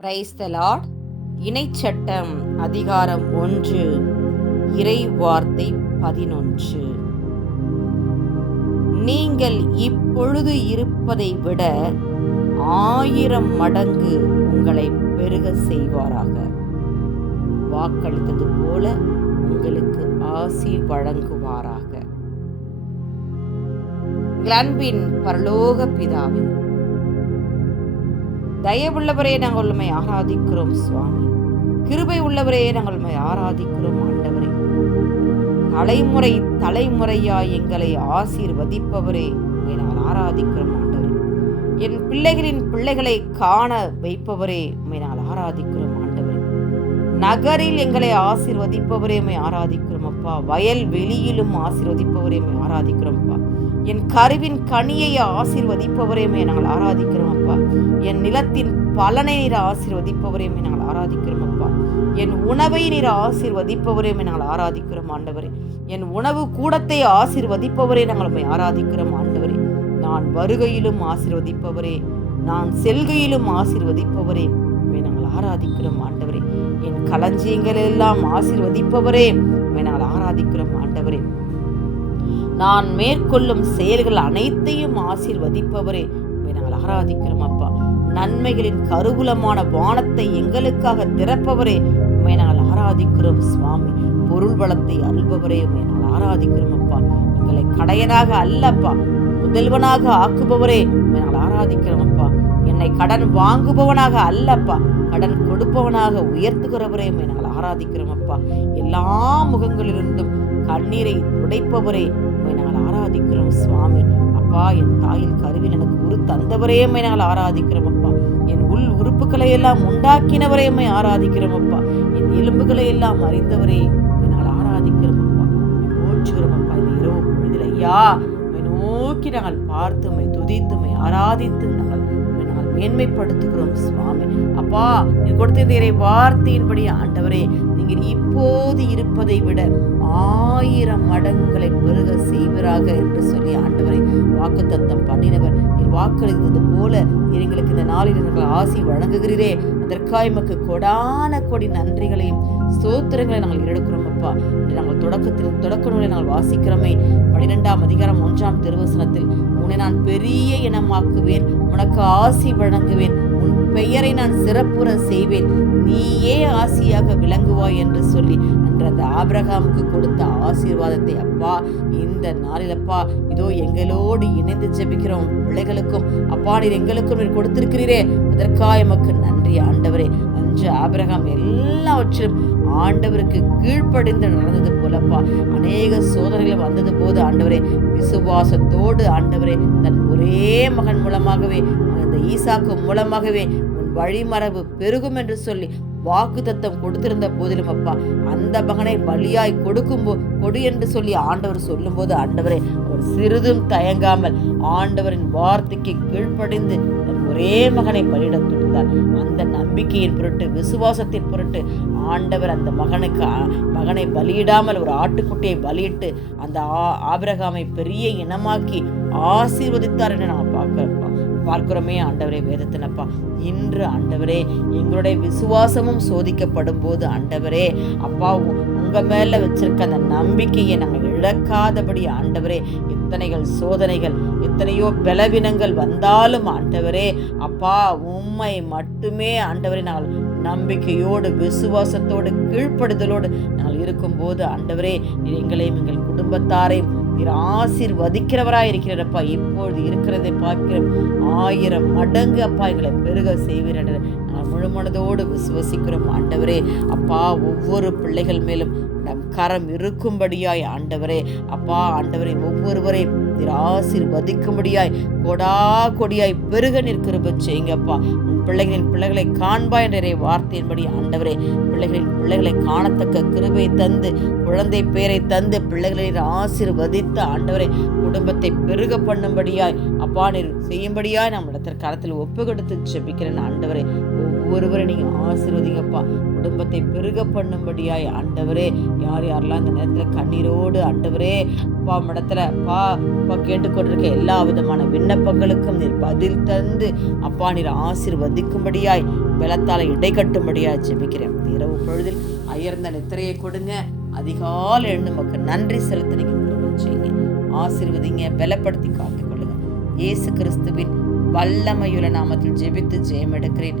Praise the Lord இணைச்சட்டம் அதிகாரம் ஒன்று இறை வார்த்தை பதினொன்று. நீங்கள் இப்பொழுது இருப்பதை விட ஆயிரம் மடங்கு உங்களை பெருக செய்வாராக. வாக்களித்தது போல உங்களுக்கு ஆசி வழங்குவாராக. கிளன்பின் பரலோக பிதாவின் தயவுள்ளவரே நாங்கள் உண்மை ஆராதிக்கிறோம் சுவாமி. கிருபை உள்ளவரே நாங்கள் உண்மை ஆராதிக்கிறோம் ஆண்டவரே. தலைமுறை தலைமுறையாய் எங்களை ஆசீர்வதிப்பவரே உண்மை நாங்கள் ஆராதிக்கிறோம் ஆண்டவரே. என் பிள்ளைகளின் பிள்ளைகளை காண வைப்பவரே உண்மை நாங்கள் ஆராதிக்கிறோம் ஆண்டவரே. நகரில் எங்களை ஆசீர்வதிப்பவரே உண்மை ஆராதிக்கிறோம் அப்பா. வயல் வெளியிலும் ஆசீர்வதிப்பவரே உண்மை ஆராதிக்கிறோம் அப்பா. என் கருவின் கனியை ஆசீர்வதிப்பவரே நாங்கள் ஆராதிக்கிறோம் அப்பா என் நிலத்தின் பலனை நீர் ஆசீர்வதிப்பவரே நாங்கள் ஆராதிக்கிறோம் அப்பா. என் உணவை நீர் ஆசீர்வதிப்பவரே நாங்கள் ஆராதிக்கிறோம் ஆண்டவரே. என் உணவு கூடத்தை ஆசீர்வதிப்பவரே நாங்கள் உண்மை ஆராதிக்கிறோம் ஆண்டவரே. நான் வருகையிலும் ஆசீர்வதிப்பவரே. நான் செல்கையிலும் ஆசீர்வதிப்பவரே. நாங்கள் ஆராதிக்கிறோம் ஆண்டவரே. என் களஞ்சியங்கள் எல்லாம் ஆசீர்வதிப்பவரே. நாங்கள் ஆராதிக்கிறோம் ஆண்டவரே. நான் மேற்கொள்ளும் செயல்கள் அனைத்தையும் ஆசீர்வதிப்பவரே. ஆராதிக்கிறோம் அப்பா நன்மைகளின் கருவூலமான வானத்தை எங்களுக்காக திறப்பவரே உம்மை நாங்கள் ஆராதிக்கிறோம் சுவாமி. பொருள் வளத்தை அருள்பவரே உம்மை நாங்கள் ஆராதிக்கிறோம் அப்பா எங்களை கடையனாக அல்லப்பா. முதல்வனாக ஆக்குபவரே உம்மை நாங்கள் ஆராதிக்கிறோம் அப்பா என்னை கடன் வாங்குபவனாக அல்லப்பா. கடன் கொடுப்பவனாக உயர்த்துகிறவரே உம்மை நாங்கள் ஆராதிக்கிறோம் அப்பா எல்லா முகங்களிலிருந்தும் கண்ணீரை துடைப்பவரே உம்மை நாங்கள் ஆராதிக்கிறோம் சுவாமி. அப்பா என் தாயில் கருவில் எனக்கு உரு தந்தவரே நாங்கள் ஆராதிக்கிறோம் அப்பா. என் உள் உறுப்புகளை எல்லாம் உண்டாக்கினவரே ஆராதிக்கிறோம் அப்பா. என் எலும்புகளை எல்லாம் அறிந்தவரே என்னால் நாங்கள் ஆராதிக்கிறோம் அப்பா. போற்றுகிறோம் அப்பா. இந்த இரவு பொழுதில் ஐயா நோக்கி நாங்கள் பார்த்துமை துதித்துமை ஆராதித்து நாங்கள் நாங்கள் மேன்மைப்படுத்துகிறோம் சுவாமி. அப்பா நீ கொடுத்த இந்த இறை வார்த்தையின்படி ஆண்டவரே நீங்கள் இப்போது இருப்பதை விட ஆயிரம் மடங்குகளை பெருக செய்வராக என்று சொல்லி ஆண்டவரை வாக்குத்தத்தம் பண்ணினவர். நீர் வாக்களித்தது போல நீர் எங்களுக்கு இந்த நாளில் எங்கள் ஆசி வழங்குகிறீரே. அதற்காக எமக்கு கொடான கொடி நன்றிகளையும் ஸ்தோத்திரங்களை நாங்கள் எடுக்கிறோம் அப்பா. நாங்கள் தொடக்கத்தில் தொடக்க நூலை நாங்கள் வாசிக்கிறோமே. பனிரெண்டாம் அதிகாரம் ஒன்றாம் திருவசனத்தில் உன்னை நான் பெரிய இனமாக்குவேன் உனக்கு ஆசி வழங்குவேன் உன் பெயரை நான் சிறப்புற செய்வேன். நீயே ஆசியாக விளங்குவாய் என்று சொல்லி. அன்று அந்த ஆபிரகாமுக்கு கொடுத்த ஆசீர்வாதத்தை அப்பா இந்த நாளில் அப்பா இதோ எங்களோடு இணைந்து ஜெபிக்கிறோம். பிள்ளைகளுக்கும் அப்பா நீர் எங்களுக்கும் நீர் கொடுத்திருக்கிறீரே. அதற்காக எமக்கு நன்றி ஆண்டவரே. அன்று ஆபிரகாம் எல்லாவற்றிலும் ஆண்டவருக்கு கீழ்ப்படிந்து நடந்தது போலப்பா அநேக சோதனைகள் வந்தது போது ஆண்டவரே விசுவாசத்தோடு ஆண்டவரே தன் ஒரே மகன் மூலமாகவே அந்த ஈசாக்கு மூலமாகவே உன் வழிமரபு பெருகும் என்று சொல்லி வாக்கு தத்தம் கொடுத்திருந்த போதிலும் அப்பா அந்த மகனை பலியாய் கொடுக்கும்போ கொடு என்று சொல்லி ஆண்டவர் சொல்லும்போது ஆண்டவரே அவர் சிறிதும் தயங்காமல் ஆண்டவரின் வார்த்தைக்கு கீழ்ப்படைந்து ஒரே மகனை பலியிடத் துணிந்தார். அந்த நம்பிக்கையின் பொருட்டு விசுவாசத்தின் பொருட்டு ஆண்டவர் அந்த மகனுக்கு மகனை பலியிடாமல் ஒரு ஆட்டுக்குட்டியை பலியிட்டு அந்த ஆ- ஆபிரகாமை பெரிய இனமாக்கி ஆசீர்வதித்தார் என்று நான் பார்க்கிறோம் பார்க்கிறோமே ஆண்டவரே வேதத்தினப்பா. இன்று ஆண்டவரே எங்களுடைய விசுவாசமும் சோதிக்கப்படும் போது ஆண்டவரே அப்பா உங்கள் மேலே வச்சிருக்க அந்த நம்பிக்கையை நாங்கள் இழக்காதபடி ஆண்டவரே எத்தனைகள் சோதனைகள் எத்தனையோ பலவினங்கள் வந்தாலும் ஆண்டவரே அப்பா உம்மை மட்டுமே ஆண்டவரே நாங்கள் நம்பிக்கையோடு விசுவாசத்தோடு கீழ்ப்படுதலோடு நாங்கள் இருக்கும்போது ஆண்டவரே எங்களையும் எங்கள் குடும்பத்தாரையும் நீர் ஆசீர்வதிக்கிறவராய் இருக்கிறப்பா இப்பொழுது இருக்கிறதை பார்க்கிறோம். ஆயிரம் மடங்கு அப்பா எங்களை பெருக செய்வீர் என்று நான் முழு மனதோடு விசுவசிக்கிறோம் ஆண்டவரே. அப்பா ஒவ்வொரு பிள்ளைகள் மேலும் நம் கரம் இருக்கும்படியாய் ஆண்டவரே. அப்பா ஆண்டவரே ஒவ்வொருவரை நீர் ஆசீர்வதிக்கும்படியாய் கொடா கொடியாய் பெருக நிற்கிறப்ப செய்யுங்கப்பா. உன் பிள்ளைகளின் பிள்ளைகளை காண்பா என்ற வார்த்தையின்படி ஆண்டவரே பிள்ளைகளின் பிள்ளைகளை காணத்தக்க கிருபை தந்து குழந்தை பேரை தந்து பிள்ளைகளை ஆசிர்வதித்த ஆண்டவரே குடும்பத்தை பெருக பண்ணும்படியாய் அப்பா நீர் செய்யும்படியாய் நம்ம இடத்துல கரத்தில் ஒப்பு கொடுத்து ஜெபிக்கிறேன் ஆண்டவரே. ஒவ்வொருவரை நீங்கள் ஆசீர்வதிங்கப்பா. குடும்பத்தை பெருக பண்ணும்படியாய் ஆண்டவரே யார் யாரெல்லாம் இந்த நேரத்தில் கண்ணீரோடு ஆண்டவரே அப்பா இடத்துல அப்பா அப்பா கேட்டுக்கொண்டிருக்க எல்லா விதமான விண்ணப்பங்களுக்கும் நீர் பதில் தந்து அப்பா நீர் ஆசீர்வதிக்கும்படியாய் பலத்தால் இடை கட்டும்படியாய் ஜெபிக்கிறேன். இரவு பொழுதில் அயர்ந்த நித்திரையை கொடுங்க. அதிகாலை எழுந்து மக்கள் நன்றி செலுத்த நீங்க செய்யுங்க. ஆசீர்வதிங்க பலப்படுத்தி காத்துக்கொள்ளுங்க. இயேசு கிறிஸ்துவின் வல்லமையுள்ள நாமத்தில் ஜெபித்து ஜெயம் எடுக்கிறேன்